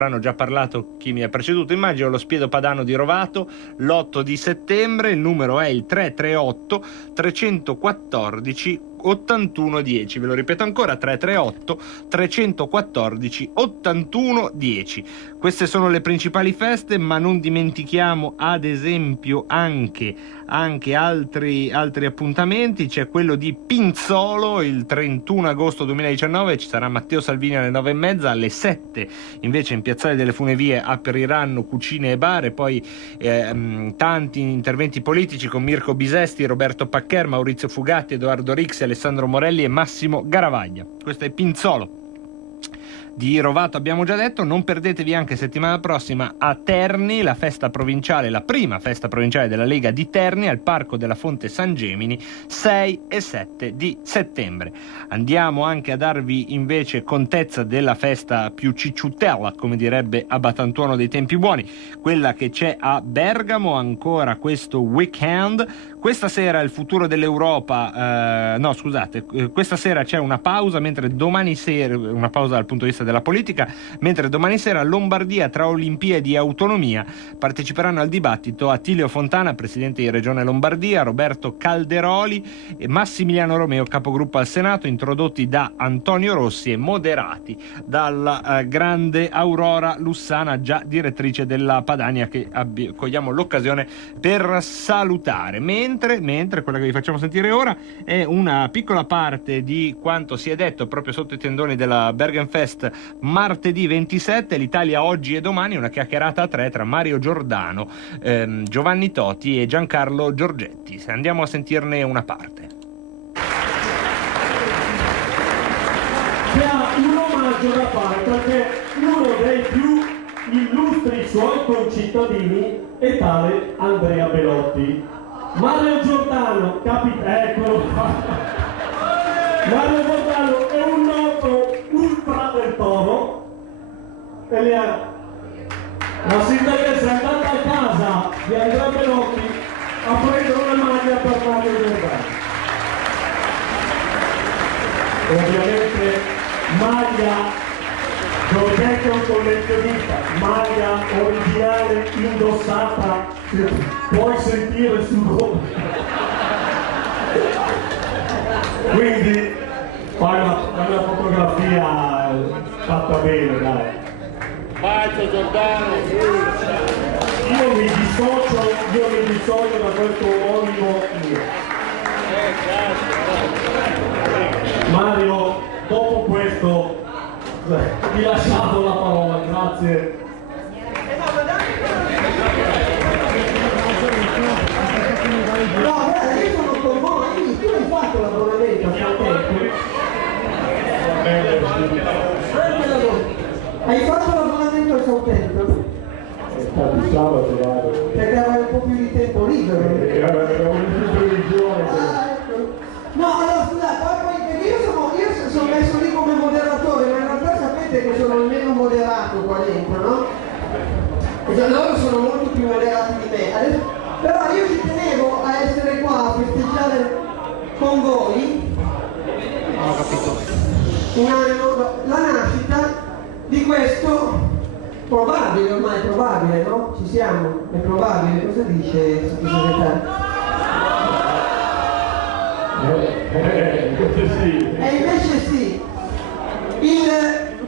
Hanno già parlato chi mi ha preceduto, immagino, lo Spiedo Padano di Rovato, l'8 di settembre, il numero è il 338 314 8110, ve lo ripeto ancora, 338 314 8110. Queste sono le principali feste, ma non dimentichiamo ad esempio anche altri appuntamenti. C'è quello di Pinzolo il 31 agosto 2019, ci sarà Matteo Salvini alle 9:30, alle 7 invece in Piazzale delle Funivie apriranno cucine e bar, e poi tanti interventi politici con Mirko Bisesti, Roberto Paccher, Maurizio Fugatti, Edoardo Rixi, Alessandro Morelli e Massimo Garavaglia. Questo è Pinzolo. Di Rovato abbiamo già detto. Non perdetevi anche settimana prossima a Terni la festa provinciale, la prima festa provinciale della Lega di Terni al Parco della Fonte San Gemini, 6 e 7 di settembre. Andiamo anche a darvi invece contezza della festa più cicciutella, come direbbe Abbatantuono dei tempi buoni, quella che c'è a Bergamo ancora questo weekend. Questa sera il futuro dell'Europa, questa sera c'è una pausa, mentre domani sera, una pausa dal punto di vista della politica, mentre domani sera Lombardia tra Olimpiadi e autonomia parteciperanno al dibattito Attilio Fontana, presidente di Regione Lombardia, Roberto Calderoli e Massimiliano Romeo, capogruppo al Senato, introdotti da Antonio Rossi e moderati dalla grande Aurora Lussana, già direttrice della Padania, che cogliamo l'occasione per salutare. Mentre quella che vi facciamo sentire ora è una piccola parte di quanto si è detto proprio sotto i tendoni della Bergenfest martedì 27, l'Italia oggi e domani, una chiacchierata a tre tra Mario Giordano, Giovanni Toti e Giancarlo Giorgetti. Se andiamo a sentirne una parte. Che ha un omaggio da fare perché uno dei più illustri suoi concittadini è tale Andrea Belotti. Mario Giordano, eccolo qua. Mario Giordano è un noto ultra del Toro e la sindaca è andata a casa di Andrea Belotti a prendere una maglia per Mario Giordano. Ovviamente maglia, Giorgetto è un collezionista, maglia originale indossata, puoi sentire il sudore. Quindi fai una fotografia fatta bene, dai. Bacio Giordano. Io mi dissocio da questo omonimo mio. Mario, dopo questo vi lasciamo la parola, grazie. No, guarda, io sono con voi, quindi tu hai fatto l'abbonamento a Frattempo? Hai fatto l'abbonamento a Frattempo? Infatti sabato vado. Perché avrai un po' più di tempo libero. Avevo un religione. No, allora scusate, perché io sono messo lì come moderatore, ma in realtà sapete che sono il meno moderato qua dentro, no? E loro sono molto più moderati di me. Adesso, però io ci tenevo a essere qua a festeggiare con voi la nascita di questo probabile, ormai probabile, no? Ci siamo, è probabile, cosa dice sottosegretario? Sì. E invece sì, il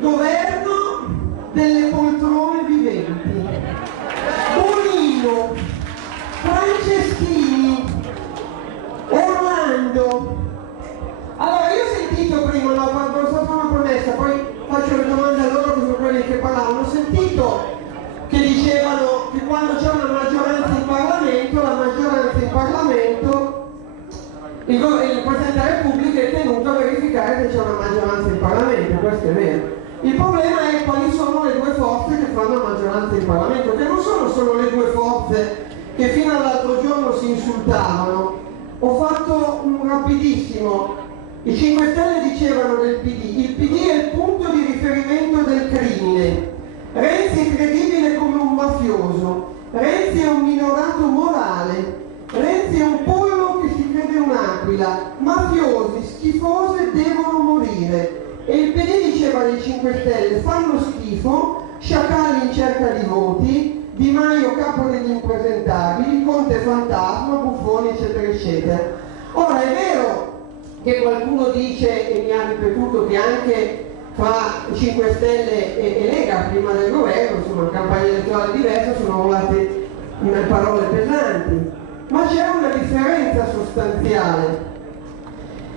governo delle poltrone viventi. Bonino, Franceschini, Orlando. Allora io ho sentito prima, no, quando ho fatto una promessa, poi faccio le domande a loro che sono quelli che parlavano. Ho sentito che dicevano che quando c'è una maggioranza in Parlamento, la maggioranza in Parlamento, il Presidente della Repubblica è tenuto a verificare che c'è una maggioranza in Parlamento, questo è vero. Il problema è quali sono le due forze che fanno la maggioranza in Parlamento, che non sono solo le due forze che fino all'altro giorno si insultavano. Ho fatto un rapidissimo. I 5 Stelle dicevano del PD, il PD è il punto di riferimento del crimine. Renzi è credibile come un mafioso, Renzi è un minorato morale, Renzi è un pollo che si crede un'aquila, mafiosi, schifose devono morire. E il PD diceva dei 5 Stelle, fanno schifo, Sciacalli in cerca di voti, Di Maio capo degli impresentabili, Conte fantasma, Buffoni, eccetera, eccetera. Ora, è vero che qualcuno dice, e mi ha ripetuto, che anche fra 5 Stelle e Lega, prima del governo, insomma, una campagna elettorale diversa, sono volate parole pesanti. Ma c'è una differenza sostanziale.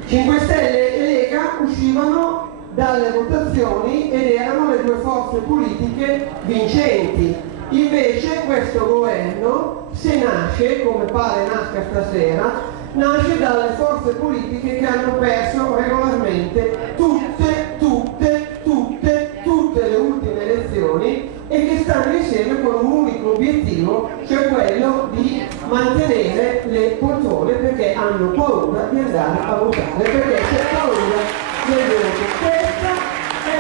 5 Stelle e Lega uscivano dalle votazioni ed erano le due forze politiche vincenti. Invece questo governo, se nasce, come pare nasca stasera, nasce dalle forze politiche che hanno perso regolarmente tutte le ultime elezioni e che stanno insieme con un unico obiettivo, cioè quello di mantenere le poltrone perché hanno paura di andare a votare, perché c'è paura del voto. Questa è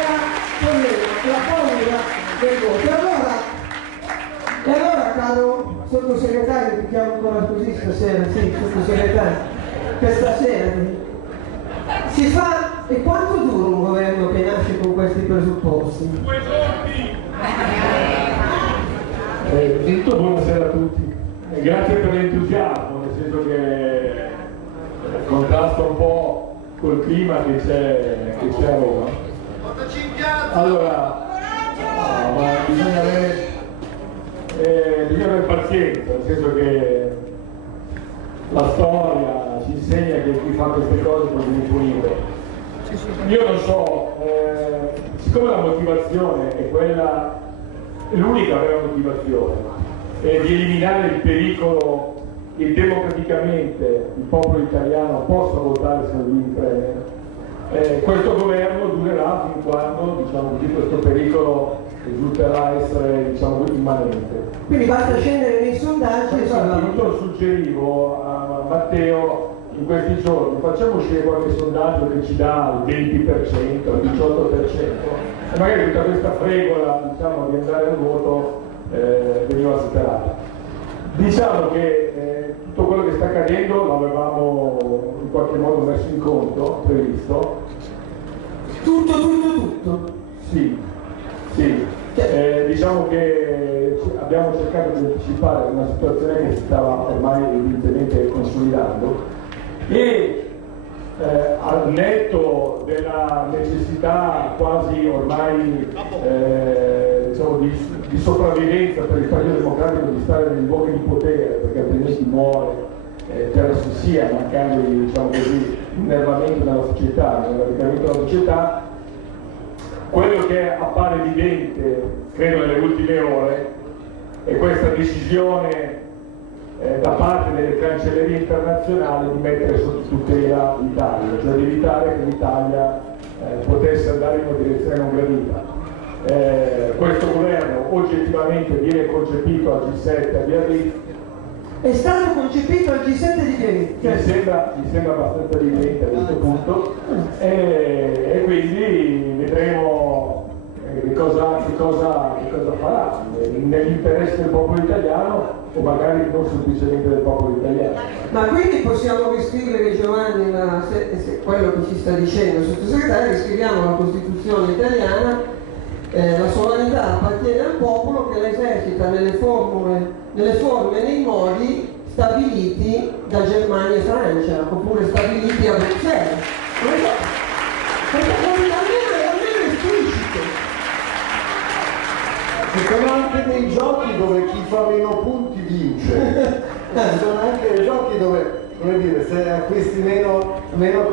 la paura del voto. E allora, caro sottosegretario, ti chiamo ancora così stasera, sì, sottosegretario, per stasera si fa. E quanto dura un governo che nasce con questi presupposti? 2 giorni! Innanzitutto buonasera a tutti, grazie per l'entusiasmo, nel senso che contrasta un po' col clima che c'è a Roma. Allora, ma bisogna avere pazienza, nel senso che la storia ci insegna che chi fa queste cose può venire punito. Io non so, siccome la motivazione è quella, l'unica vera motivazione è di eliminare il pericolo che democraticamente il popolo italiano possa votare Salvini Premier, questo governo durerà fin quando, diciamo così, questo pericolo risulterà essere, diciamo, immanente. Quindi basta scendere nei sondaggi e io suggerivo a Matteo in questi giorni, facciamo uscire qualche sondaggio che ci dà il 20%, il 18% e magari tutta questa fregola, diciamo, di andare al voto veniva superata. Diciamo che tutto quello che sta accadendo l'avevamo in qualche modo messo in conto, previsto. Tutto? Sì. Diciamo che abbiamo cercato di anticipare una situazione che si stava ormai evidentemente consolidando e al netto della necessità quasi ormai diciamo di sopravvivenza per il Partito Democratico di stare nei luoghi di potere, perché altrimenti muore per asfissia, mancando, diciamo così, innervamento nella società, nell'radicamento della società. Quello che appare evidente, credo, nelle ultime ore è questa decisione da parte delle cancellerie internazionali di mettere sotto tutela l'Italia, cioè di evitare che l'Italia potesse andare in una direzione non gradita. Questo governo oggettivamente viene concepito al G7 a Biarritz. È stato concepito al G7 di Biarritz. Mi sembra abbastanza evidente a questo punto e quindi vedremo che cosa farà nell'interesse del popolo italiano o magari non semplicemente del popolo italiano. Ma quindi possiamo riscrivere, Giovanni, quello che ci sta dicendo il sottosegretario, riscriviamo la Costituzione italiana, la sovranità appartiene al popolo che la esercita nelle forme e nei modi stabiliti da Germania e Francia, oppure stabiliti a Bruxelles. Almeno esplicito. Ci sono anche dei giochi dove chi fa meno punti vince. Ci sono anche dei giochi dove, come dire, se acquisti meno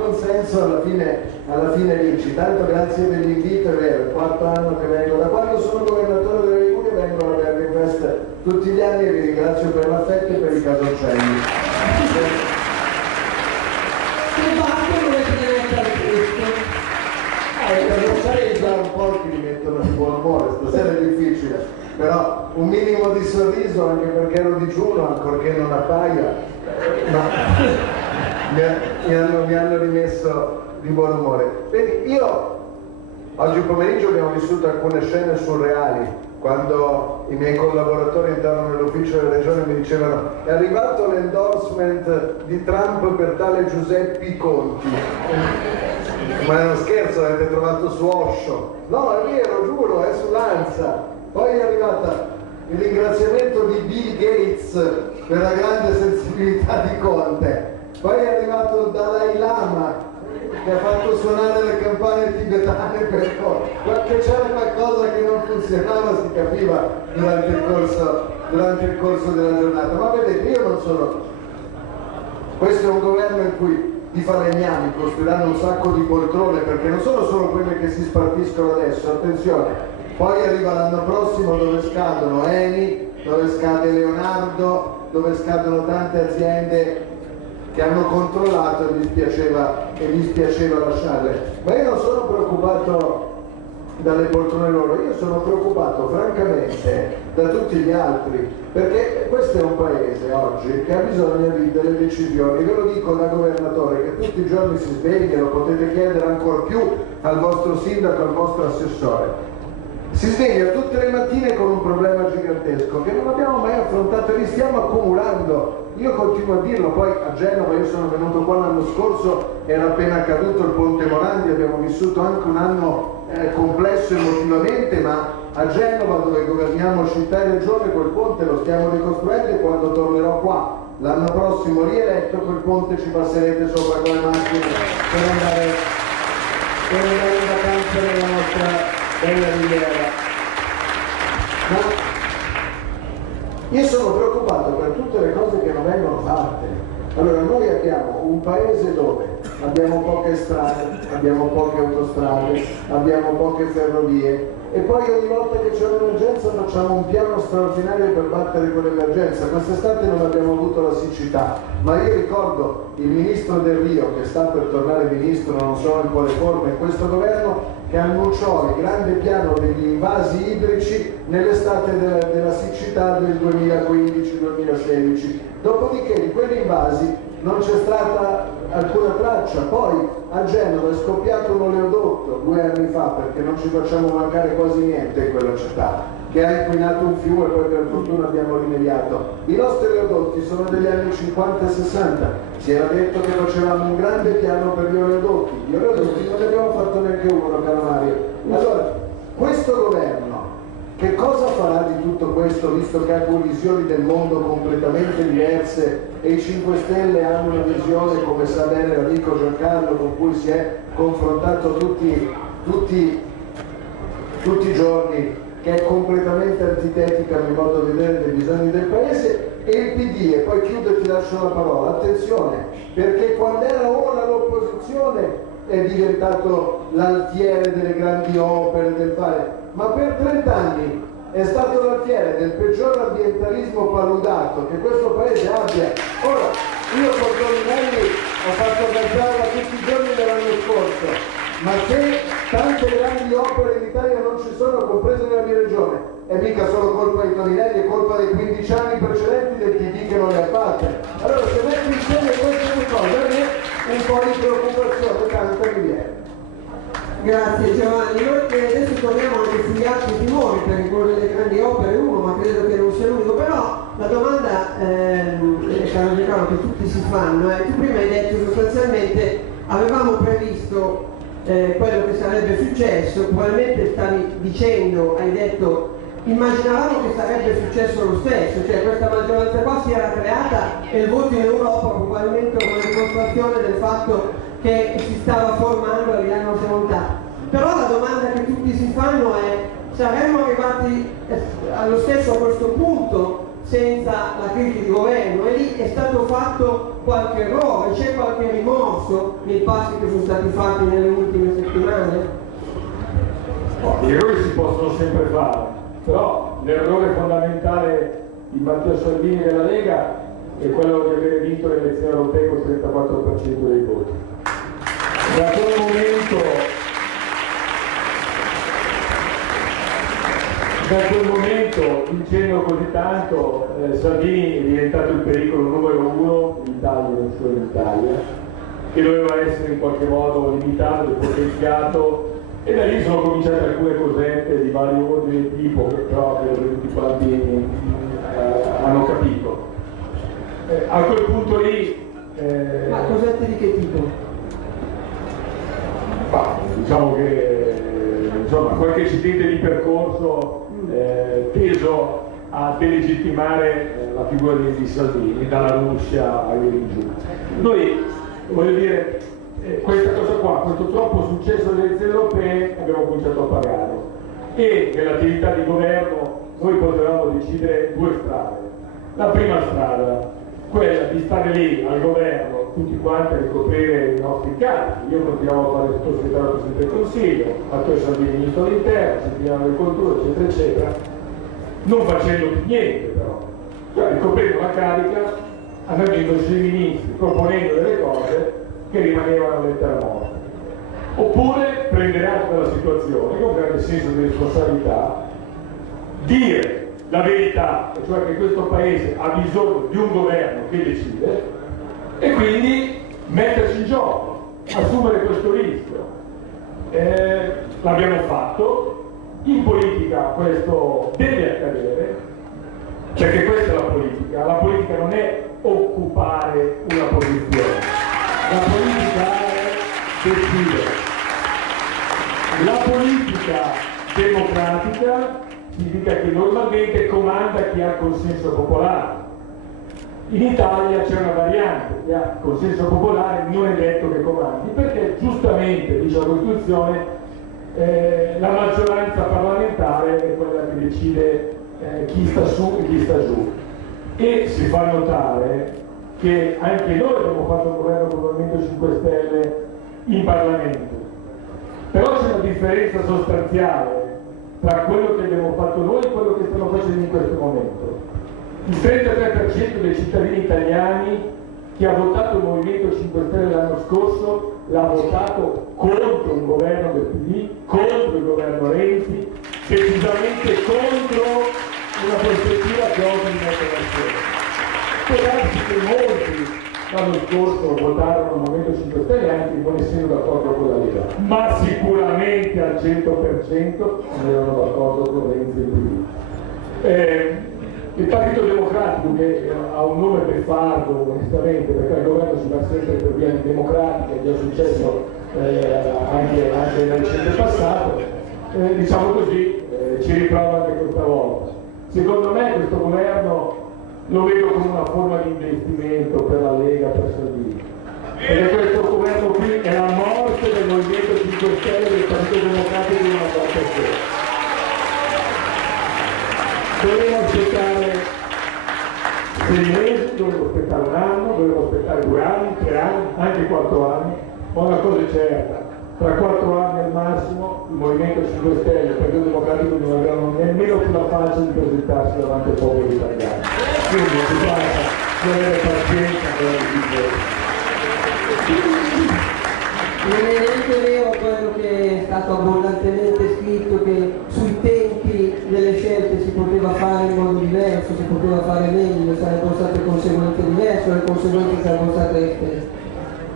consenso alla fine vinci. Tanto grazie per l'invito, è vero, il 4º anno che vengo, da quando sono governatore della Liguria vengo alla Berry Fest tutti gli anni e vi ringrazio per l'affetto e per i casoncelli. I casoncelli già un po' ti mettono di buon umore, stasera è difficile, però un minimo di sorriso, anche perché ero digiuno, ancorché non appaia, ma mi hanno rimesso di buon umore. Vedi, io oggi pomeriggio abbiamo vissuto alcune scene surreali, quando i miei collaboratori entrano nell'ufficio della regione e mi dicevano: è arrivato l'endorsement di Trump per tale Giuseppe Conti. Ma è uno scherzo, l'avete trovato su Osho? No, è vero, giuro, è su Lanza. poi è arrivata il ringraziamento di Bill Gates per la grande sensibilità di Conte, poi è arrivato il Dalai Lama che ha fatto suonare le campane tibetane per perché c'era qualcosa che non funzionava, si capiva durante il corso della giornata. Ma vedete, io non sono, questo è un governo in cui i falegnami costruiranno un sacco di poltrone, perché non sono solo quelle che si spartiscono adesso, attenzione, poi arriva l'anno prossimo dove scadono Eni, dove scade Leonardo, dove scadono tante aziende che hanno controllato e gli spiaceva lasciarle. Ma io non sono preoccupato dalle poltrone loro, io sono preoccupato francamente da tutti gli altri, perché questo è un paese oggi che ha bisogno di delle decisioni. Ve lo dico da governatore che tutti i giorni si sveglia, lo potete chiedere ancor più al vostro sindaco, al vostro assessore. Si sveglia tutte le mattine con un problema gigantesco che non abbiamo mai affrontato e li stiamo accumulando. Io continuo a dirlo, poi a Genova, io sono venuto qua l'anno scorso, era appena caduto il Ponte Morandi, abbiamo vissuto anche un anno complesso emotivamente, ma a Genova, dove governiamo città e regione, quel ponte lo stiamo ricostruendo e quando tornerò qua l'anno prossimo rieletto, quel ponte ci passerete sopra con le macchine per andare in vacanza nella nostra bella riviera. Ma io sono preoccupato per tutte le cose che non vengono fatte. Allora, noi abbiamo un paese dove abbiamo poche strade, abbiamo poche autostrade, abbiamo poche ferrovie e poi ogni volta che c'è un'emergenza facciamo un piano straordinario per battere quell'emergenza. Quest'estate non abbiamo avuto la siccità, ma io ricordo il ministro Del Rio, che sta per tornare ministro, non so in quale forma, in questo governo, che annunciò il grande piano degli invasi idrici nell'estate della siccità del 2015-2016. Dopodiché di quegli invasi non c'è stata alcuna traccia. Poi a Genova è scoppiato un oleodotto 2 anni fa, perché non ci facciamo mancare quasi niente in quella città, che ha inquinato un fiume e poi per fortuna abbiamo rimediato. I nostri oleodotti sono degli anni 50 e 60, si era detto che facevamo un grande piano per gli oleodotti non ne abbiamo fatto neanche uno, caro Mario. Allora, questo governo che cosa farà di tutto questo, visto che ha due visioni del mondo completamente diverse e i 5 Stelle hanno una visione, come sa bene l'amico Giancarlo, con cui si è confrontato tutti i giorni, che è completamente antitetica nel modo di vedere dei bisogni del paese, e il PD, e poi chiudo e ti lascio la parola, attenzione, perché quando era ora l'opposizione è diventato l'altiere delle grandi opere del fare, ma per 30 anni è stato l'altiere del peggior ambientalismo paludato che questo paese abbia. Ora, io con Toninelli ho fatto gazzarra tutti i giorni dell'anno scorso, ma se tante grandi opere in Italia non ci sono, comprese nella mia regione, è mica solo colpa di Toninelli, è colpa dei 15 anni precedenti del PD che non le ha fatte. Allora, se metti insieme queste due cose, a me un po' di preoccupazione tanta mi viene. Grazie Giovanni, noi adesso torniamo anche sugli altri timori, perché quello delle grandi opere è uno, ma credo che non sia l'unico. Però la domanda, caro Giancarlo, che tutti si fanno, tu prima hai detto sostanzialmente avevamo previsto quello che sarebbe successo, probabilmente stavi dicendo, hai detto immaginavamo che sarebbe successo lo stesso, cioè questa maggioranza qua si era creata e il voto in Europa probabilmente una dimostrazione del fatto che si stava formando a livello di volontà. Però la domanda che tutti si fanno è: saremmo arrivati allo stesso a questo punto senza la crisi di governo? E lì è stato fatto qualche errore, c'è qualche rimorso nei passi che sono stati fatti nelle ultime settimane? Gli errori si possono sempre fare, però l'errore fondamentale di Matteo Salvini e della Lega è quello di aver vinto le elezioni europee con il 34% dei voti. Da quel momento, vincendo così tanto, Salvini è diventato il pericolo numero 1 in Italia, non solo in Italia, che doveva essere in qualche modo limitato, depotenziato, e da lì sono cominciate alcune cosette di vario ordine di tipo, che però tutti quanti hanno capito. A quel punto lì... Ma cosette di che tipo? Diciamo che qualche incidente di percorso teso a delegittimare la figura di Salvini, dalla Russia a in giù. Noi, voglio dire, questa cosa qua, questo troppo successo delle elezioni europee abbiamo cominciato a pagare, e nell'attività di governo noi potevamo decidere due strade. La prima strada, quella di stare lì al governo tutti quanti a ricoprire i nostri incarichi. Io continuavo a fare il sottosegretario al Presidente del Consiglio, Matteo Salvini ministro dell'Interno, Settimana dell'Agricoltura, eccetera eccetera, non facendo più niente però, cioè ricoprendo la carica, andando sui ministri, proponendo delle cose che rimanevano lettera morta. Oppure prendere atto della situazione con grande senso di responsabilità, dire la verità, cioè che questo paese ha bisogno di un governo che decide, e quindi metterci in gioco, assumere questo rischio. L'abbiamo fatto, in politica questo deve accadere, perché questa è la politica non è occupare una posizione, la politica è decidere. La politica democratica significa che normalmente comanda chi ha consenso popolare. In Italia c'è una variante, chi ha consenso popolare non è detto che comandi, perché giustamente, dice la Costituzione, la maggioranza parlamentare è quella che decide chi sta su e chi sta giù. E si fa notare che anche noi abbiamo fatto un governo con il Movimento 5 Stelle in Parlamento, però c'è una differenza sostanziale tra quello che abbiamo fatto noi e quello che stiamo facendo in questo momento. Il 33% dei cittadini italiani che ha votato il Movimento 5 Stelle l'anno scorso l'ha votato contro un governo del PD, contro il governo Renzi, decisamente contro una prospettiva che oggi mette assieme. Può darsi che molti l'anno scorso votarono il Movimento 5 Stelle anche non essendo d'accordo con la Lega, ma sicuramente al 100% non erano d'accordo con Renzi e il PD. Il Partito Democratico, che ha un nome beffardo onestamente, perché al governo si va sempre per via democratica, che è successo anche nel recente passato, diciamo così, ci riprova anche questa volta. Secondo me questo governo lo vedo come una forma di investimento per la Lega, per Salvini. Perché questo governo qui è la morte del Movimento 5 Stelle e del Partito Democratico di una volta sola. Dovevo aspettare 6 mesi, dovevo aspettare un anno, dovevo aspettare 2 anni, 3 anni, anche 4 anni, ma una cosa è certa, tra 4 anni al massimo il Movimento 5 Stelle e il Partito Democratico non avranno nemmeno più la faccia di presentarsi davanti al popolo italiano. Quindi si tratta di avere pazienza per Non è neanche vero quello che è stato abbondantemente scritto, che sui tempi delle scelte si poteva fare in modo diverso, si poteva fare meglio, sarebbero state conseguenze diverse, le conseguenze sarebbero state estese.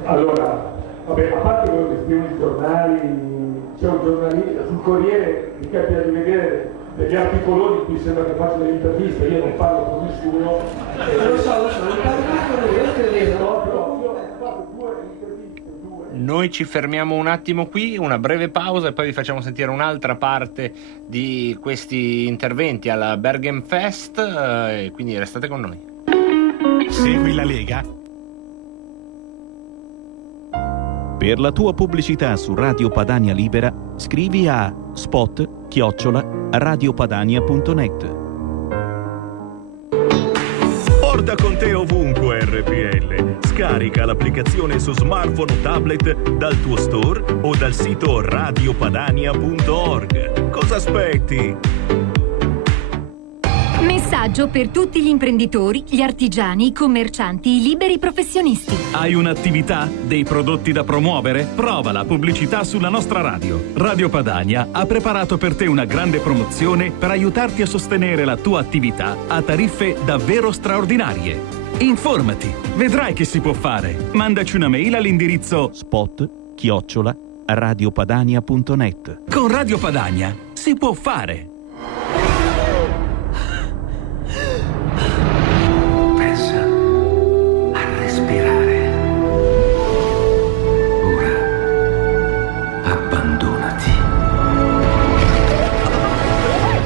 Allora, vabbè, a parte quello che scrivono i giornali, c'è un giornalista sul Corriere, mi capita di vedere degli articoloni in cui sembra che faccio delle interviste, io non parlo con nessuno. Lo so, non parlo con lui, è vero. Noi ci fermiamo un attimo qui, una breve pausa, e poi vi facciamo sentire un'altra parte di questi interventi alla Bergenfest, e quindi restate con noi. Segui la Lega? Per la tua pubblicità su Radio Padania Libera, scrivi a spot@radiopadania.net. Porta con te ovunque RPL. Scarica l'applicazione su smartphone o tablet dal tuo store o dal sito radiopadania.org. Cosa aspetti? Messaggio per tutti gli imprenditori, gli artigiani, i commercianti, i liberi professionisti. Hai un'attività? Dei prodotti da promuovere? Prova la pubblicità sulla nostra radio. Radio Padania ha preparato per te una grande promozione per aiutarti a sostenere la tua attività a tariffe davvero straordinarie. Informati, vedrai che si può fare. Mandaci una mail all'indirizzo spot@radiopadania.net. Con Radio Padania si può fare. Pensa a respirare. Ora abbandonati.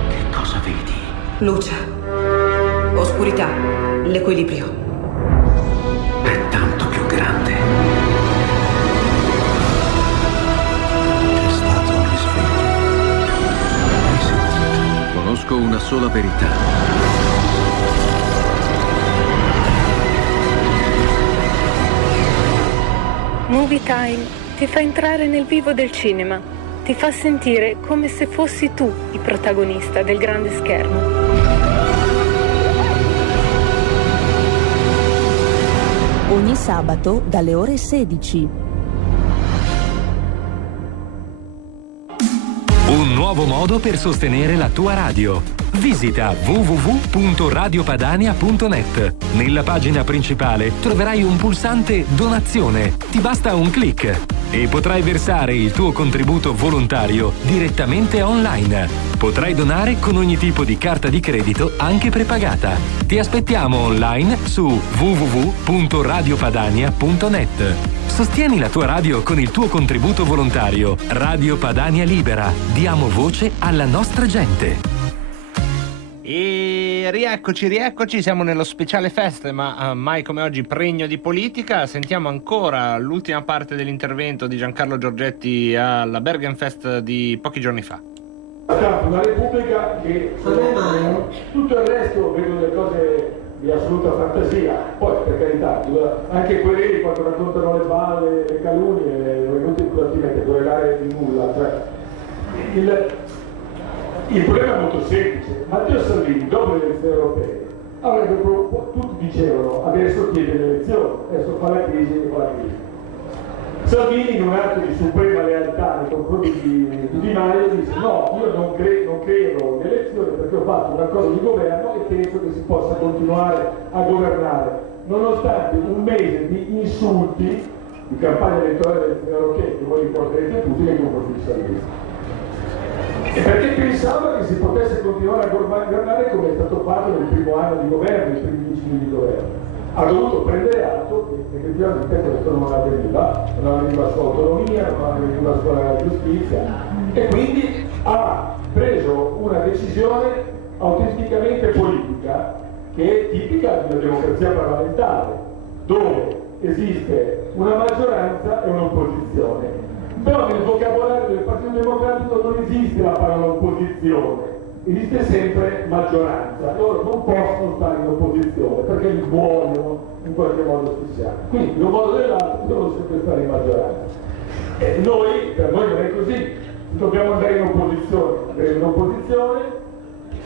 Che cosa Fiducia. Oscurità. L'equilibrio. È tanto più grande. È stato un risveglio. Hai sentito? Conosco una sola verità. Movie Time ti fa entrare nel vivo del cinema, ti fa sentire come se fossi tu il protagonista del grande schermo. Ogni sabato dalle ore 16. Un nuovo modo per sostenere la tua radio. Visita www.radiopadania.net. Nella pagina principale troverai un pulsante Donazione. Ti basta un clic e potrai versare il tuo contributo volontario direttamente online. Potrai donare con ogni tipo di carta di credito, anche prepagata. Ti aspettiamo online su www.radiopadania.net. Sostieni la tua radio con il tuo contributo volontario. Radio Padania Libera. Diamo voce alla nostra gente. E rieccoci, siamo nello speciale fest, ma mai come oggi pregno di politica. Sentiamo ancora l'ultima parte dell'intervento di Giancarlo Giorgetti alla Bergenfest di pochi giorni fa. Una repubblica che tutto il resto vedo delle cose di assoluta fantasia, poi per carità, anche quelli quando raccontano le balle, le calunnie, non è inutile dovere di nulla, cioè, il problema è molto semplice. Matteo Salvini, dopo le elezioni europee, avrebbe tutti dicevano adesso chiede le elezioni, adesso fa la crisi e fa la crisi. Salvini, in un atto di suprema lealtà nei confronti di Di Maio, disse no, io non credo in elezioni perché ho fatto un accordo di governo e penso che si possa continuare a governare, nonostante un mese di insulti di campagna elettorale delle elezioni europee che voi ricorderete tutti nei confronti di Salvini. E perché pensava che si potesse continuare a governare come è stato fatto nel primo anno di governo, nei primi 10 anni di governo. Ha dovuto prendere atto che effettivamente questo non avveniva la sua autonomia, non avveniva la sua giustizia, e quindi ha preso una decisione autenticamente politica che è tipica di una democrazia parlamentare, dove esiste una maggioranza e un'opposizione. Però nel vocabolario del Partito Democratico non esiste la parola opposizione, esiste sempre maggioranza. Loro non possono stare in opposizione perché li vogliono in qualche modo spissiare. Quindi in un modo o nell'altro devono sempre stare in maggioranza. E per noi non è così, dobbiamo andare in opposizione,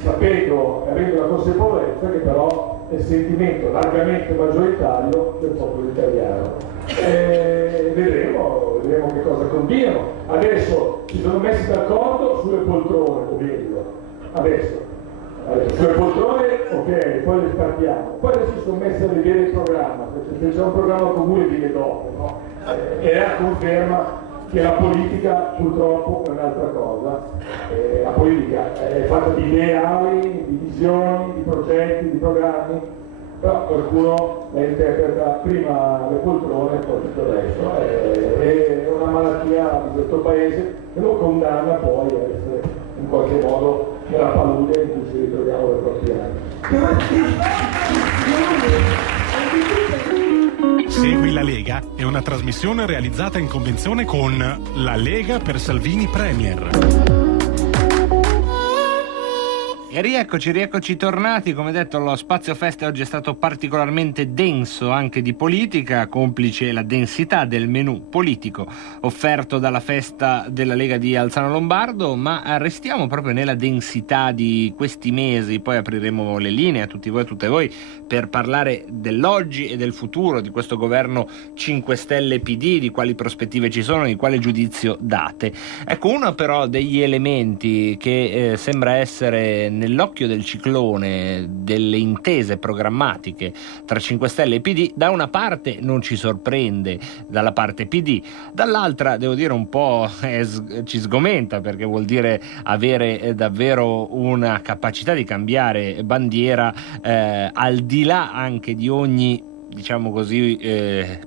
sapendo e avendo la consapevolezza che però è il sentimento largamente maggioritario del popolo italiano. Vedremo che cosa combinano. Adesso si sono messi d'accordo sulle poltrone, o meglio, adesso sulle poltrone, ok, poi le spartiamo. Poi adesso si sono messi a vedere il programma, perché se c'è un programma comune viene dopo, no? E la conferma che la politica purtroppo è un'altra cosa. La politica è fatta di ideali, di visioni, di progetti, di programmi, però qualcuno la interpreta prima le poltrone e poi tutto il resto. È una malattia di questo paese che lo condanna poi a essere in qualche modo nella palude in cui ci ritroviamo da troppi anni. Segui la Lega è una trasmissione realizzata in convenzione con La Lega per Salvini Premier. E rieccoci tornati. Come detto, lo Spazio Fest oggi è stato particolarmente denso anche di politica, complice la densità del menù politico offerto dalla festa della Lega di Alzano Lombardo, ma restiamo proprio nella densità di questi mesi. Poi apriremo le linee a tutti voi e tutte voi per parlare dell'oggi e del futuro di questo governo 5 Stelle PD, di quali prospettive ci sono, di quale giudizio date. Ecco, uno però degli elementi che sembra essere nell'occhio del ciclone delle intese programmatiche tra 5 Stelle e PD, da una parte non ci sorprende dalla parte PD, dall'altra devo dire un po' ci sgomenta, perché vuol dire avere davvero una capacità di cambiare bandiera al di là anche di ogni diciamo così,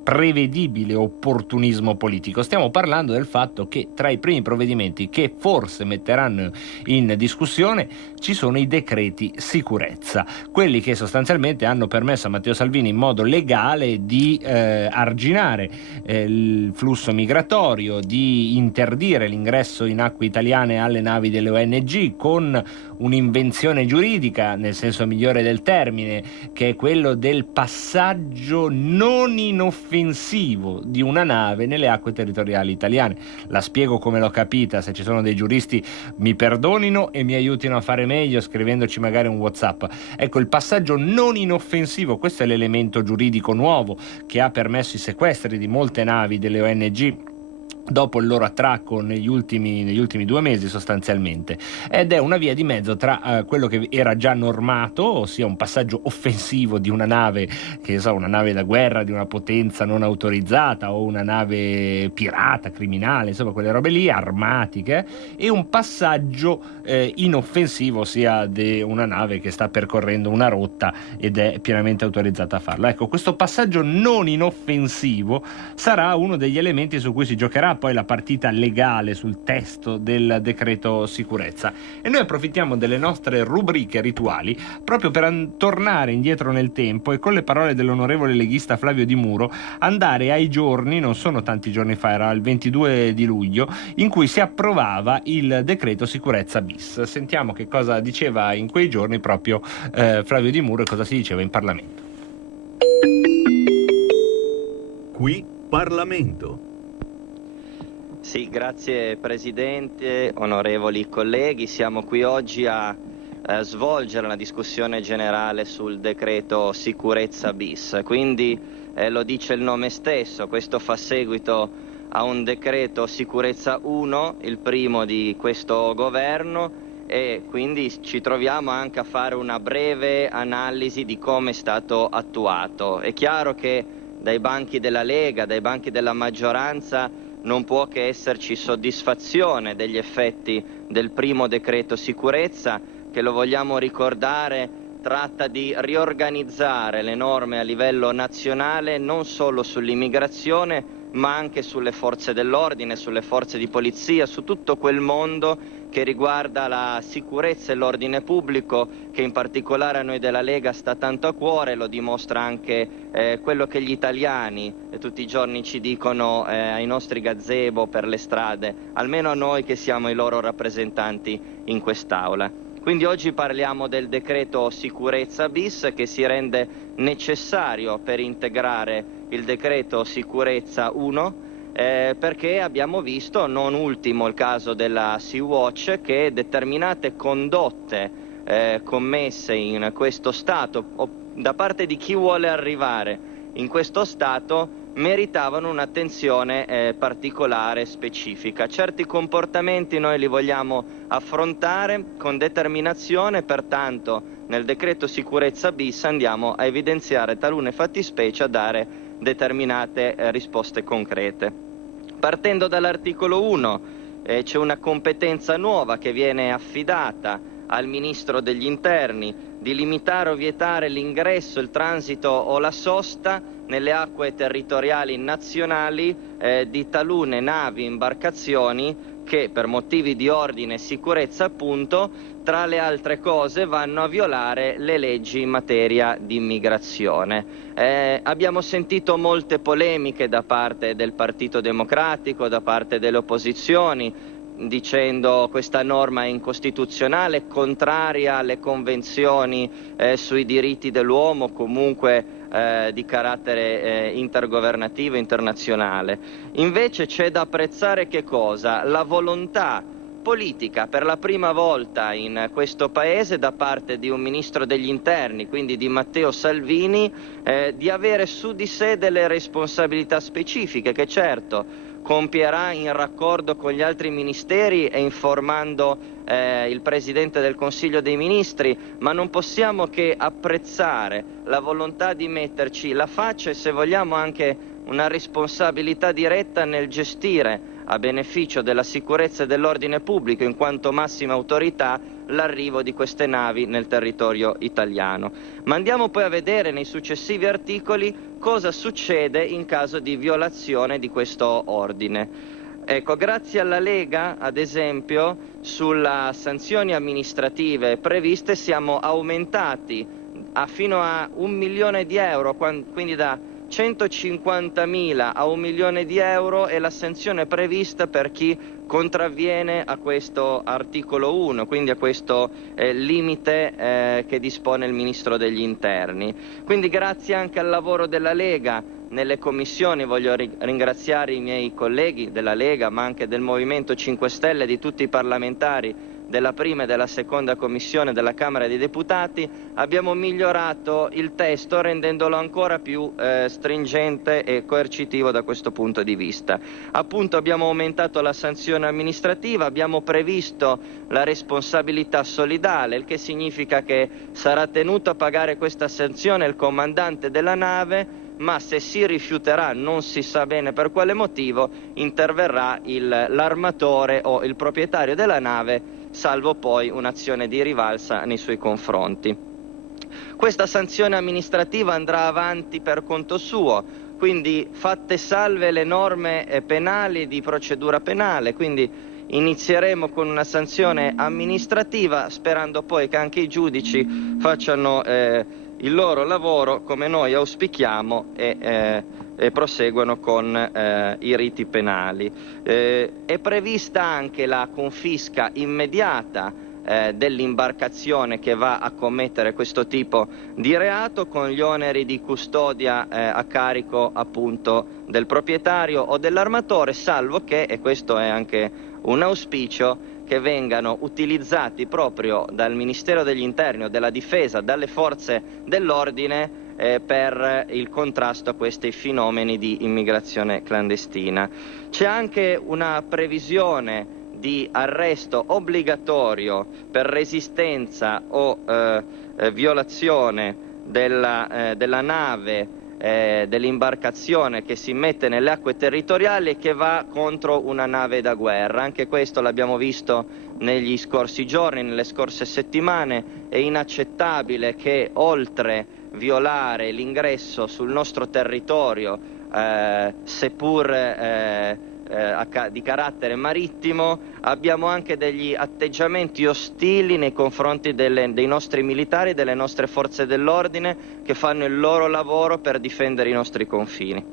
prevedibile opportunismo politico. Stiamo parlando del fatto che tra i primi provvedimenti che forse metteranno in discussione ci sono i decreti sicurezza, quelli che sostanzialmente hanno permesso a Matteo Salvini in modo legale di arginare il flusso migratorio, di interdire l'ingresso in acque italiane alle navi delle ONG con un'invenzione giuridica, nel senso migliore del termine, che è quello del passaggio non inoffensivo di una nave nelle acque territoriali italiane. La spiego come l'ho capita, se ci sono dei giuristi mi perdonino e mi aiutino a fare meglio scrivendoci magari un WhatsApp. Ecco, il passaggio non inoffensivo, questo è l'elemento giuridico nuovo che ha permesso i sequestri di molte navi delle ONG dopo il loro attracco negli ultimi 2 mesi sostanzialmente, ed è una via di mezzo tra quello che era già normato, ossia un passaggio offensivo di una nave, che so, una nave da guerra di una potenza non autorizzata o una nave pirata, criminale, insomma quelle robe lì, armatiche, e un passaggio inoffensivo, ossia di una nave che sta percorrendo una rotta ed è pienamente autorizzata a farlo. Ecco, questo passaggio non inoffensivo sarà uno degli elementi su cui si giocherà poi la partita legale sul testo del decreto sicurezza, e noi approfittiamo delle nostre rubriche rituali proprio per tornare indietro nel tempo e, con le parole dell'onorevole leghista Flavio Di Muro, andare ai giorni, non sono tanti giorni fa, era il 22 di luglio, in cui si approvava il decreto sicurezza bis. Sentiamo che cosa diceva in quei giorni proprio Flavio Di Muro e cosa si diceva in Parlamento. Qui Parlamento. Sì, grazie Presidente, onorevoli colleghi. Siamo qui oggi a svolgere la discussione generale sul decreto sicurezza bis. Quindi lo dice il nome stesso, questo fa seguito a un decreto sicurezza 1, il primo di questo governo, e quindi ci troviamo anche a fare una breve analisi di come è stato attuato. È chiaro che dai banchi della Lega, dai banchi della maggioranza, non può che esserci soddisfazione degli effetti del primo decreto sicurezza, che, lo vogliamo ricordare, tratta di riorganizzare le norme a livello nazionale non solo sull'immigrazione, ma anche sulle forze dell'ordine, sulle forze di polizia, su tutto quel mondo che riguarda la sicurezza e l'ordine pubblico, che in particolare a noi della Lega sta tanto a cuore. Lo dimostra anche quello che gli italiani tutti i giorni ci dicono ai nostri gazebo per le strade, almeno a noi che siamo i loro rappresentanti in quest'Aula. Quindi oggi parliamo del decreto sicurezza bis, che si rende necessario per integrare il decreto sicurezza 1, perché abbiamo visto, non ultimo il caso della Sea-Watch, che determinate condotte commesse in questo Stato o da parte di chi vuole arrivare in questo Stato meritavano un'attenzione particolare, specifica. Certi comportamenti noi li vogliamo affrontare con determinazione, pertanto nel decreto sicurezza bis andiamo a evidenziare talune fattispecie, a dare determinate risposte concrete. Partendo dall'articolo 1 c'è una competenza nuova che viene affidata al Ministro degli Interni di limitare o vietare l'ingresso, il transito o la sosta nelle acque territoriali nazionali di talune navi, imbarcazioni che per motivi di ordine e sicurezza, appunto, tra le altre cose vanno a violare le leggi in materia di immigrazione. Abbiamo sentito molte polemiche da parte del Partito Democratico, da parte delle opposizioni, dicendo questa norma è incostituzionale, contraria alle convenzioni sui diritti dell'uomo, comunque di carattere intergovernativo, internazionale. Invece c'è da apprezzare che cosa? La volontà politica, per la prima volta in questo Paese, da parte di un Ministro degli Interni, quindi di Matteo Salvini, di avere su di sé delle responsabilità specifiche che certo compierà in raccordo con gli altri ministeri e informando il Presidente del Consiglio dei Ministri, ma non possiamo che apprezzare la volontà di metterci la faccia e, se vogliamo, anche una responsabilità diretta nel gestire a beneficio della sicurezza e dell'ordine pubblico in quanto massima autorità l'arrivo di queste navi nel territorio italiano. Ma andiamo poi a vedere nei successivi articoli cosa succede in caso di violazione di questo ordine. Ecco, grazie alla Lega, ad esempio, sulle sanzioni amministrative previste siamo aumentati fino a 1 milione di euro, quindi da 150.000 a 1 milione di euro è la sanzione prevista per chi contravviene a questo articolo 1, quindi a questo limite che dispone il Ministro degli Interni. Quindi grazie anche al lavoro della Lega nelle commissioni, voglio ringraziare i miei colleghi della Lega ma anche del Movimento 5 Stelle e di tutti i parlamentari della prima e della seconda commissione della Camera dei Deputati, abbiamo migliorato il testo rendendolo ancora più stringente e coercitivo da questo punto di vista. Appunto abbiamo aumentato la sanzione amministrativa, abbiamo previsto la responsabilità solidale, il che significa che sarà tenuto a pagare questa sanzione il comandante della nave, ma se si rifiuterà, non si sa bene per quale motivo, interverrà l'armatore o il proprietario della nave, salvo poi un'azione di rivalsa nei suoi confronti. Questa sanzione amministrativa andrà avanti per conto suo, quindi fatte salve le norme penali di procedura penale, quindi inizieremo con una sanzione amministrativa sperando poi che anche i giudici facciano il loro lavoro come noi auspichiamo e proseguono con i riti penali. È prevista anche la confisca immediata dell'imbarcazione che va a commettere questo tipo di reato con gli oneri di custodia a carico appunto del proprietario o dell'armatore, salvo che, e questo è anche un auspicio, che vengano utilizzati proprio dal Ministero degli Interni o della Difesa, dalle forze dell'ordine per il contrasto a questi fenomeni di immigrazione clandestina. C'è anche una previsione di arresto obbligatorio per resistenza o violazione della nave, dell'imbarcazione che si mette nelle acque territoriali e che va contro una nave da guerra. Anche questo l'abbiamo visto negli scorsi giorni, nelle scorse settimane. È inaccettabile che oltre violare l'ingresso sul nostro territorio, seppur di carattere marittimo, abbiamo anche degli atteggiamenti ostili nei confronti dei nostri militari e delle nostre forze dell'ordine che fanno il loro lavoro per difendere i nostri confini.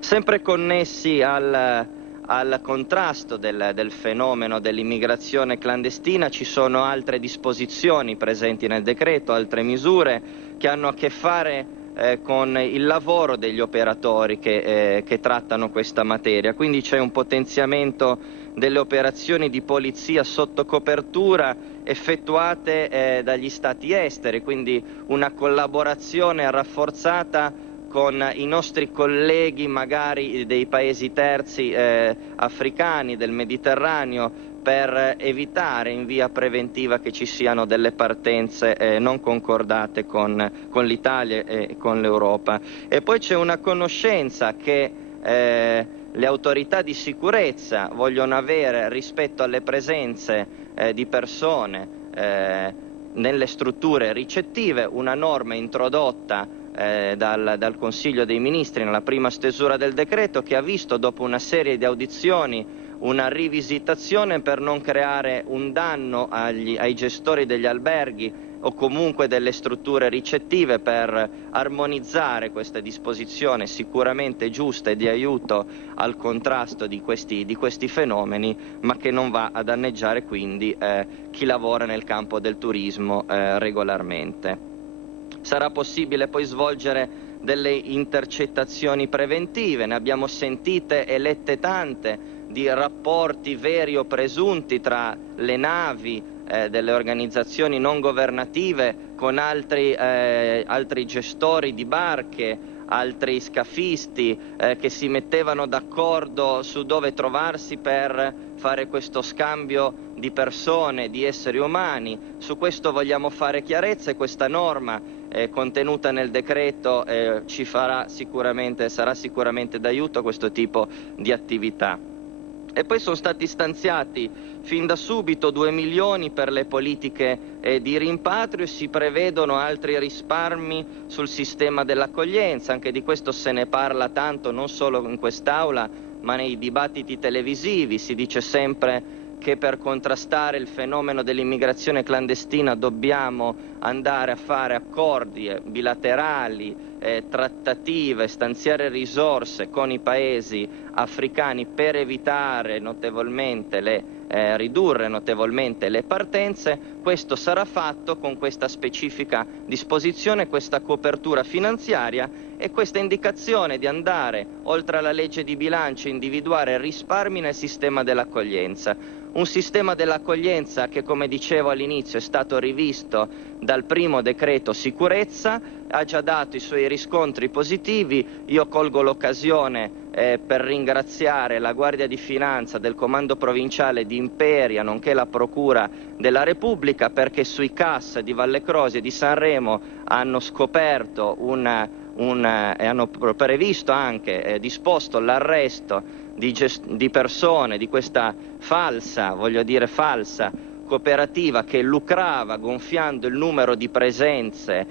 Sempre connessi al contrasto del fenomeno dell'immigrazione clandestina ci sono altre disposizioni presenti nel decreto, altre misure che hanno a che fare con il lavoro degli operatori che trattano questa materia. Quindi c'è un potenziamento delle operazioni di polizia sotto copertura effettuate dagli stati esteri, quindi una collaborazione rafforzata con i nostri colleghi magari dei paesi terzi africani, del Mediterraneo, per evitare in via preventiva che ci siano delle partenze non concordate con l'Italia e con l'Europa. E poi c'è una conoscenza che le autorità di sicurezza vogliono avere rispetto alle presenze di persone nelle strutture ricettive, una norma introdotta dal Consiglio dei Ministri nella prima stesura del decreto, che ha visto dopo una serie di audizioni una rivisitazione per non creare un danno ai gestori degli alberghi o comunque delle strutture ricettive, per armonizzare questa disposizione sicuramente giusta e di aiuto al contrasto di questi fenomeni, ma che non va a danneggiare quindi chi lavora nel campo del turismo regolarmente. Sarà possibile poi svolgere delle intercettazioni preventive, ne abbiamo sentite e lette tante, di rapporti veri o presunti tra le navi delle organizzazioni non governative con altri gestori di barche, altri scafisti che si mettevano d'accordo su dove trovarsi per fare questo scambio di persone, di esseri umani. Su questo vogliamo fare chiarezza e questa norma contenuta nel decreto sarà sicuramente d'aiuto a questo tipo di attività. E poi sono stati stanziati fin da subito 2 milioni per le politiche di rimpatrio e si prevedono altri risparmi sul sistema dell'accoglienza. Anche di questo se ne parla tanto, non solo in quest'Aula, ma nei dibattiti televisivi. Si dice sempre che per contrastare il fenomeno dell'immigrazione clandestina dobbiamo andare a fare accordi bilaterali, trattative, stanziare risorse con i paesi africani per evitare notevolmente ridurre notevolmente le partenze. Questo sarà fatto con questa specifica disposizione, questa copertura finanziaria e questa indicazione di andare, oltre alla legge di bilancio, individuare risparmi nel sistema dell'accoglienza. Un sistema dell'accoglienza che, come dicevo all'inizio, è stato rivisto dal primo decreto sicurezza, ha già dato i suoi riscontri positivi. Io colgo l'occasione per ringraziare la Guardia di Finanza del Comando Provinciale di Imperia, nonché la Procura della Repubblica, perché sui CAS di Valle Croce e di Sanremo hanno scoperto e hanno previsto anche, disposto l'arresto di persone di questa falsa cooperativa che lucrava gonfiando il numero di presenze,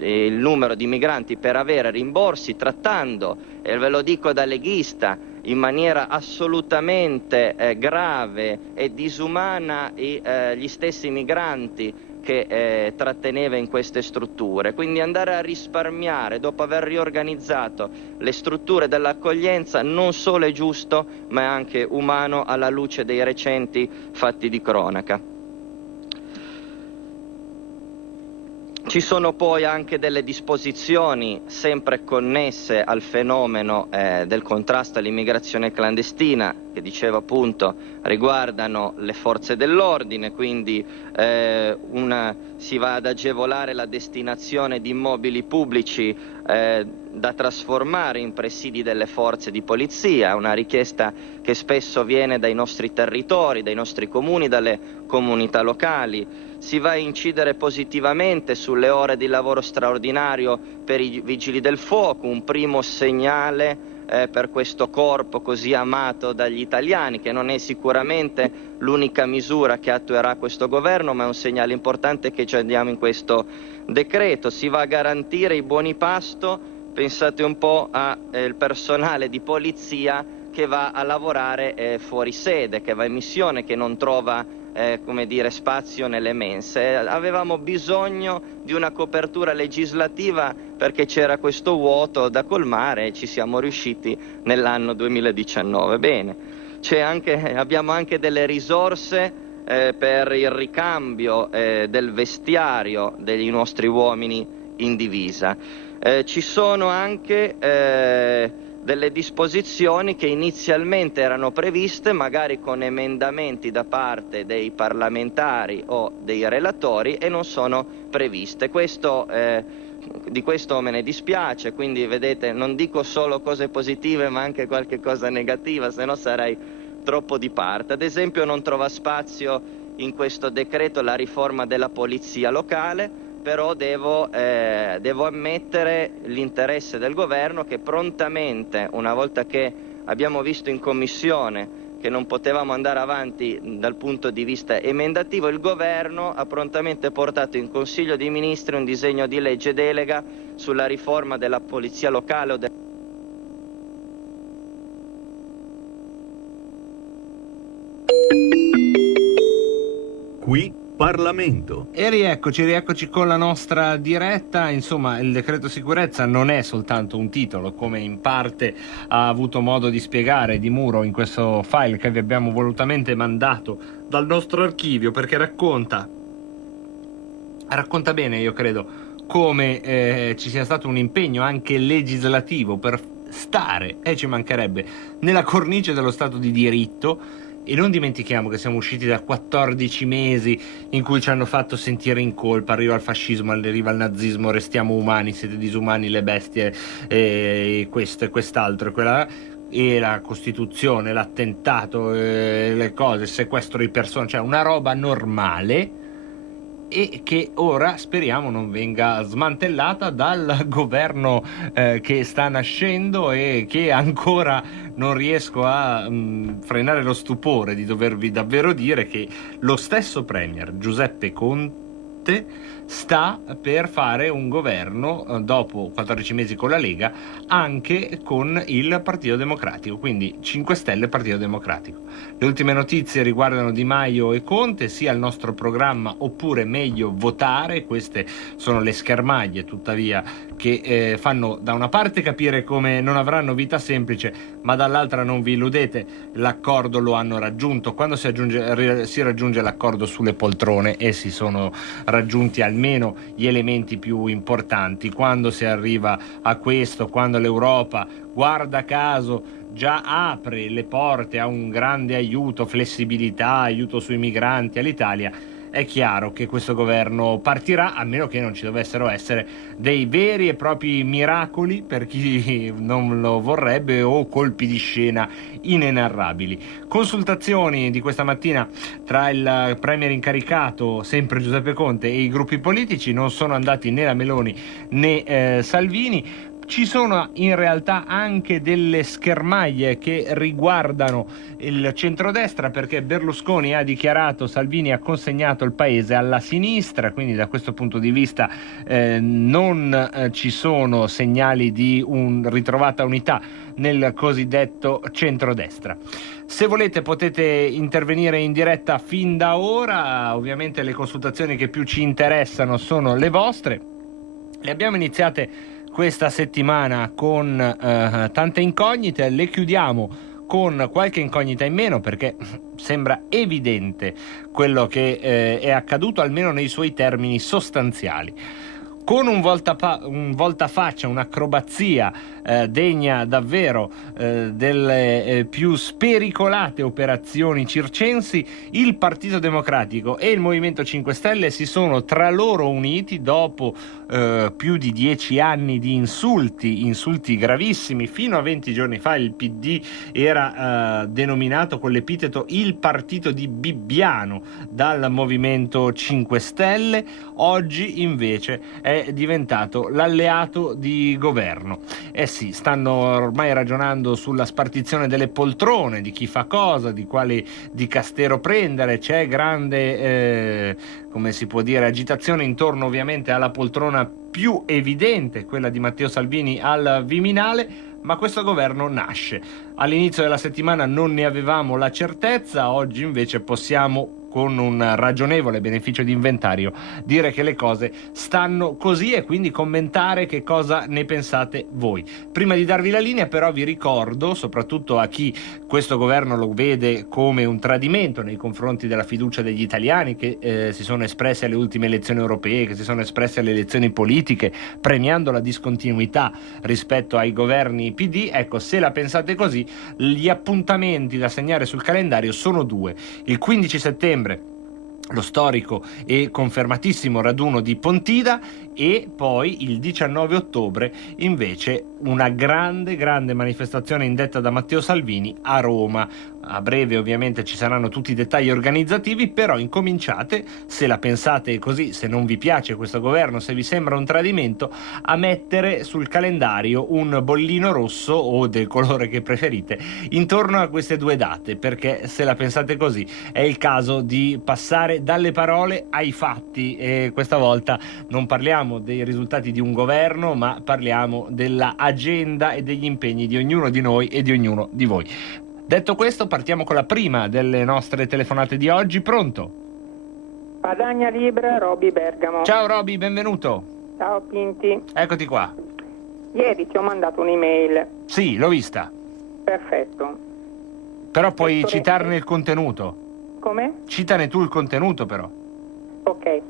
il numero di migranti per avere rimborsi, trattando, e ve lo dico da leghista, in maniera assolutamente grave e disumana gli stessi migranti che tratteneva in queste strutture. Quindi andare a risparmiare dopo aver riorganizzato le strutture dell'accoglienza non solo è giusto, ma è anche umano alla luce dei recenti fatti di cronaca. Ci sono poi anche delle disposizioni sempre connesse al fenomeno del contrasto all'immigrazione clandestina, che dicevo appunto riguardano le forze dell'ordine, quindi si va ad agevolare la destinazione di immobili pubblici da trasformare in presidi delle forze di polizia, una richiesta che spesso viene dai nostri territori, dai nostri comuni, dalle comunità locali. Si va a incidere positivamente sulle ore di lavoro straordinario per i vigili del fuoco, un primo segnale per questo corpo così amato dagli italiani, che non è sicuramente l'unica misura che attuerà questo governo, ma è un segnale importante che ci diamo in questo decreto. Si va a garantire i buoni pasto, pensate un po' al personale di polizia che va a lavorare fuori sede, che va in missione, che non trova spazio nelle mense. Avevamo bisogno di una copertura legislativa perché c'era questo vuoto da colmare e ci siamo riusciti nell'anno 2019. Bene, abbiamo anche delle risorse per il ricambio del vestiario dei nostri uomini in divisa. Ci sono anche delle disposizioni che inizialmente erano previste magari con emendamenti da parte dei parlamentari o dei relatori e non sono previste. Di questo me ne dispiace, quindi vedete, non dico solo cose positive ma anche qualche cosa negativa, se no sarei troppo di parte. Ad esempio non trova spazio in questo decreto la riforma della polizia locale, però devo ammettere l'interesse del governo che prontamente, una volta che abbiamo visto in commissione che non potevamo andare avanti dal punto di vista emendativo, il governo ha prontamente portato in Consiglio dei Ministri un disegno di legge delega sulla riforma della polizia locale o Qui Parlamento. E rieccoci con la nostra diretta. Insomma, il decreto sicurezza non è soltanto un titolo, come in parte ha avuto modo di spiegare Di Muro in questo file che vi abbiamo volutamente mandato dal nostro archivio, perché racconta bene, io credo, come ci sia stato un impegno anche legislativo per stare, ci mancherebbe, nella cornice dello Stato di diritto. E non dimentichiamo che siamo usciti da 14 mesi in cui ci hanno fatto sentire in colpa: arriva il fascismo, arriva il nazismo, restiamo umani, siete disumani, le bestie, questo e quest'altro e quella, e la Costituzione, l'attentato, le cose, il sequestro di persone, cioè una roba normale. e che ora speriamo non venga smantellata dal governo che sta nascendo e che ancora non riesco a frenare lo stupore di dovervi davvero dire che lo stesso premier Giuseppe Conte sta per fare un governo dopo 14 mesi con la Lega anche con il Partito Democratico, quindi 5 Stelle Partito Democratico. Le ultime notizie riguardano Di Maio e Conte, sia il nostro programma oppure meglio votare. Queste sono le schermaglie tuttavia che fanno da una parte capire come non avranno vita semplice, ma dall'altra non vi illudete, l'accordo lo hanno raggiunto. Quando si raggiunge l'accordo sulle poltrone e si sono raggiunti almeno gli elementi più importanti, quando si arriva a questo, quando l'Europa, guarda caso, già apre le porte a un grande aiuto, flessibilità, aiuto sui migranti all'Italia, è chiaro che questo governo partirà, a meno che non ci dovessero essere dei veri e propri miracoli, per chi non lo vorrebbe, o colpi di scena inenarrabili. Consultazioni di questa mattina tra il premier incaricato, sempre Giuseppe Conte, e i gruppi politici. Non sono andati né la Meloni né Salvini. Ci sono in realtà anche delle schermaglie che riguardano il centrodestra, perché Berlusconi ha dichiarato Salvini ha consegnato il paese alla sinistra, quindi da questo punto di vista non ci sono segnali di ritrovata unità nel cosiddetto centrodestra. Se volete potete intervenire in diretta fin da ora, ovviamente le consultazioni che più ci interessano sono le vostre. Le abbiamo iniziate questa settimana con tante incognite, le chiudiamo con qualche incognita in meno, perché sembra evidente quello che è accaduto, almeno nei suoi termini sostanziali. Con un voltafaccia, un'acrobazia degna davvero delle più spericolate operazioni circensi, il Partito Democratico e il Movimento 5 Stelle si sono tra loro uniti dopo più di 10 anni di insulti gravissimi. Fino a 20 giorni fa il PD era denominato con l'epiteto il partito di Bibbiano dal Movimento 5 Stelle, oggi invece è diventato l'alleato di governo. Sì, stanno ormai ragionando sulla spartizione delle poltrone, di chi fa cosa, di quale dicastero prendere. C'è grande, come si può dire, agitazione intorno ovviamente alla poltrona più evidente, quella di Matteo Salvini al Viminale, ma questo governo nasce. All'inizio della settimana non ne avevamo la certezza, oggi invece possiamo, con un ragionevole beneficio di inventario, dire che le cose stanno così e quindi commentare che cosa ne pensate voi. Prima di darvi la linea però vi ricordo, soprattutto a chi questo governo lo vede come un tradimento nei confronti della fiducia degli italiani che si sono espressi alle ultime elezioni europee, che si sono espressi alle elezioni politiche, premiando la discontinuità rispetto ai governi PD, ecco, se la pensate così, gli appuntamenti da segnare sul calendario sono due. Il 15 settembre lo storico e confermatissimo raduno di Pontida, e poi il 19 ottobre invece una grande manifestazione indetta da Matteo Salvini a Roma. A breve ovviamente ci saranno tutti i dettagli organizzativi, però incominciate, se la pensate così, se non vi piace questo governo, se vi sembra un tradimento, a mettere sul calendario un bollino rosso o del colore che preferite intorno a queste due date, perché se la pensate così è il caso di passare dalle parole ai fatti, e questa volta non parliamo dei risultati di un governo, ma parliamo della agenda e degli impegni di ognuno di noi e di ognuno di voi. Detto questo, partiamo con la prima delle nostre telefonate di oggi. Pronto? Padania Libera, Roby Bergamo. Ciao Roby, benvenuto. Ciao Pinti. Eccoti qua. Ieri ti ho mandato un'email. Sì, l'ho vista. Perfetto. Però puoi citarne il contenuto. Come? Citane tu il contenuto però. Ok.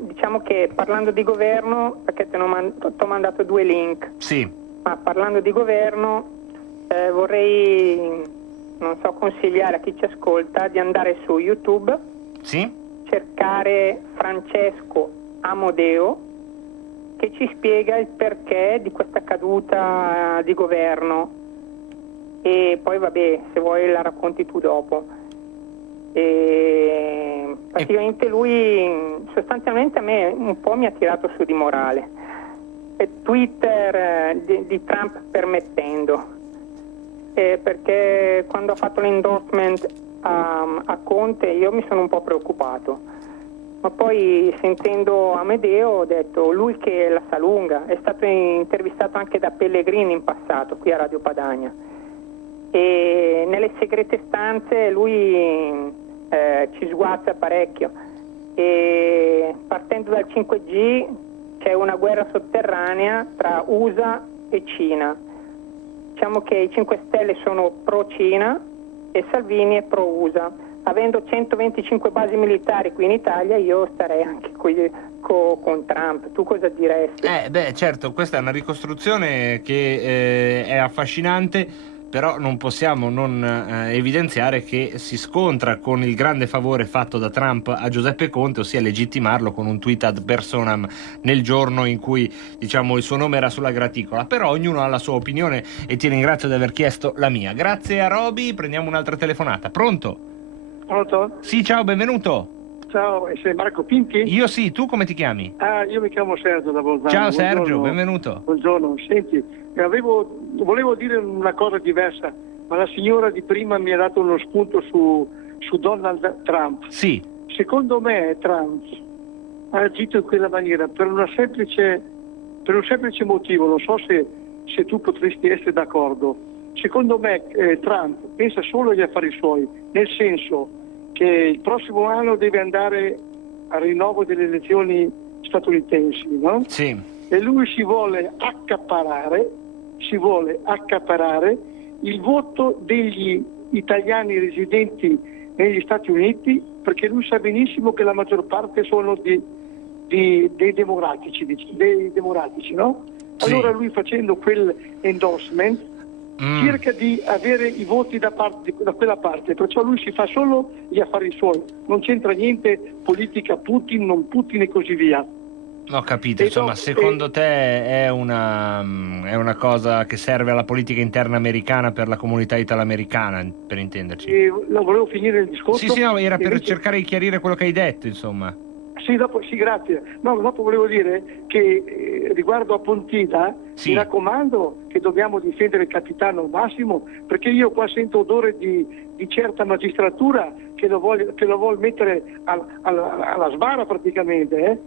Diciamo che parlando di governo, perché ti ho mandato 2 link. Sì. Ma parlando di governo vorrei, non so, consigliare a chi ci ascolta di andare su YouTube. Sì. Cercare Francesco Amodeo, che ci spiega il perché di questa caduta di governo, e poi vabbè, se vuoi la racconti tu dopo. e praticamente lui sostanzialmente a me un po' mi ha tirato su di morale, e Twitter di Trump permettendo, perché quando ha fatto l'endorsement a Conte io mi sono un po' preoccupato, ma poi sentendo Amedeo ho detto lui che la sa lunga, è stato intervistato anche da Pellegrini in passato qui a Radio Padania, e nelle segrete stanze lui ci sguazza parecchio, e partendo dal 5G c'è una guerra sotterranea tra USA e Cina. Diciamo che i 5 Stelle sono pro Cina e Salvini è pro USA. Avendo 125 basi militari qui in Italia, io starei anche qui con Trump. Tu cosa diresti? Certo, questa è una ricostruzione che è affascinante, però non possiamo non evidenziare che si scontra con il grande favore fatto da Trump a Giuseppe Conte, ossia legittimarlo con un tweet ad personam nel giorno in cui, diciamo, il suo nome era sulla graticola. Però ognuno ha la sua opinione e ti ringrazio di aver chiesto la mia. Grazie a Roby, prendiamo un'altra telefonata. Pronto? Pronto? Sì, ciao, benvenuto. Ciao, sei Marco Pinti? Io sì, tu come ti chiami? Io mi chiamo Sergio da Bolzano. Ciao Buongiorno. Sergio, benvenuto. Buongiorno, senti, volevo dire una cosa diversa, ma la signora di prima mi ha dato uno spunto su Donald Trump. Sì. Secondo me Trump ha agito in quella maniera per un semplice motivo, non so se tu potresti essere d'accordo. Secondo me Trump pensa solo agli affari suoi, nel senso che il prossimo anno deve andare al rinnovo delle elezioni statunitensi, no? Sì. E lui si vuole accaparare il voto degli italiani residenti negli Stati Uniti, perché lui sa benissimo che la maggior parte sono dei democratici, no? Sì. Allora lui, facendo quel endorsement, cerca di avere i voti da quella parte, perciò lui si fa solo gli affari suoi, non c'entra niente politica Putin, non Putin e così via. Ho capito, insomma, secondo te è una cosa che serve alla politica interna americana per la comunità italoamericana, per intenderci? Volevo finire il discorso. Sì, no, era per cercare di chiarire quello che hai detto, insomma. Sì, grazie. No, dopo volevo dire che riguardo a Pontida, mi raccomando che dobbiamo difendere il capitano Massimo, perché io qua sento odore di certa magistratura che lo vuol mettere alla sbarra praticamente,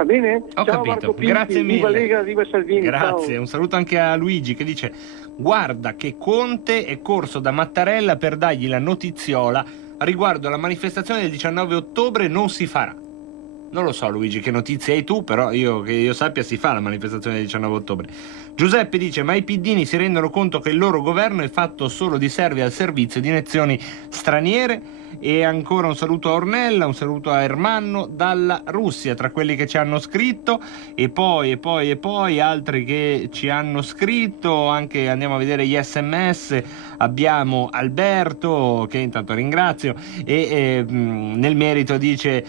Va bene? Ho Ciao capito, Marco Pinti, grazie mille. Viva Lega, viva Salvini. Grazie, ciao. un saluto anche a Luigi che dice: guarda che Conte è corso da Mattarella per dargli la notiziola riguardo alla manifestazione del 19 ottobre non si farà. Non lo so Luigi che notizie hai tu, però che io sappia si fa la manifestazione del 19 ottobre. Giuseppe dice: ma i piddini si rendono conto che il loro governo è fatto solo di servi al servizio di nazioni straniere? E ancora un saluto a Ornella, un saluto a Ermanno dalla Russia, tra quelli che ci hanno scritto, e poi altri che ci hanno scritto, anche andiamo a vedere gli SMS. Abbiamo Alberto che intanto ringrazio e nel merito dice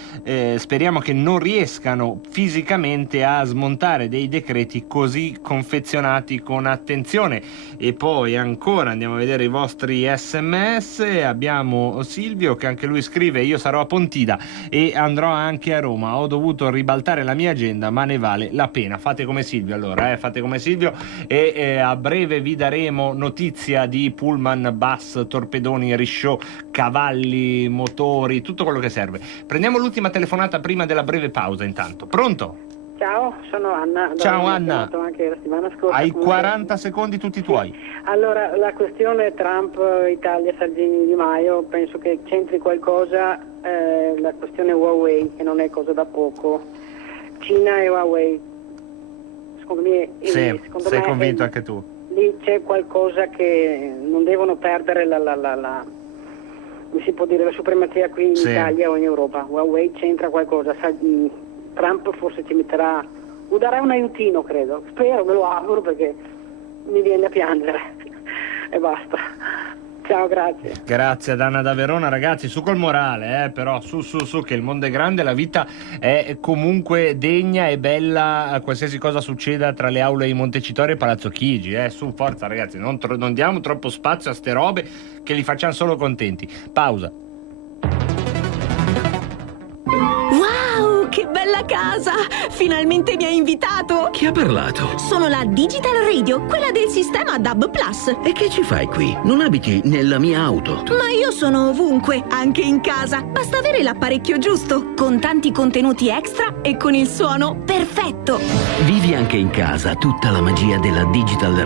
speriamo che non riescano fisicamente a smontare dei decreti così confezionati con attenzione. E poi ancora andiamo a vedere i vostri SMS. Abbiamo Silvio che anche lui scrive: io sarò a Pontida e andrò anche a Roma, ho dovuto ribaltare la mia agenda ma ne vale la pena. Fate come Silvio allora, fate come Silvio e a breve vi daremo notizia di pullman, bus, torpedoni, risciò, cavalli, motori, tutto quello che serve. Prendiamo l'ultima telefonata prima della breve pausa intanto. Pronto? Ciao, sono Anna. Ciao Anna. Anche la settimana scorsa. Hai 40 secondi tutti tuoi. Allora, la questione Trump, Italia, Salvini, Di Maio, penso che c'entri qualcosa la questione Huawei, che non è cosa da poco. Cina e Huawei. Secondo me, sei convinto anche tu? Lì c'è qualcosa che non devono perdere come si può dire, la supremazia qui in Italia o in Europa. Huawei c'entra qualcosa. Trump forse ci metterà, o darà un aiutino, credo. Spero, me lo auguro, perché mi viene a piangere. E basta. Ciao, grazie. Grazie ad Anna da Verona. Ragazzi, su col morale, però su che il mondo è grande, la vita è comunque degna e bella, qualsiasi cosa succeda tra le aule di Montecitorio e Palazzo Chigi, su, forza ragazzi, non diamo troppo spazio a ste robe che li facciamo solo contenti. Pausa. bella casa! Finalmente mi hai invitato! Chi ha parlato? Sono la Digital Radio, quella del sistema DAB+. E che ci fai qui? Non abiti nella mia auto. Ma io sono ovunque, anche in casa. Basta avere l'apparecchio giusto, con tanti contenuti extra e con il suono perfetto. Vivi anche in casa tutta la magia della Digital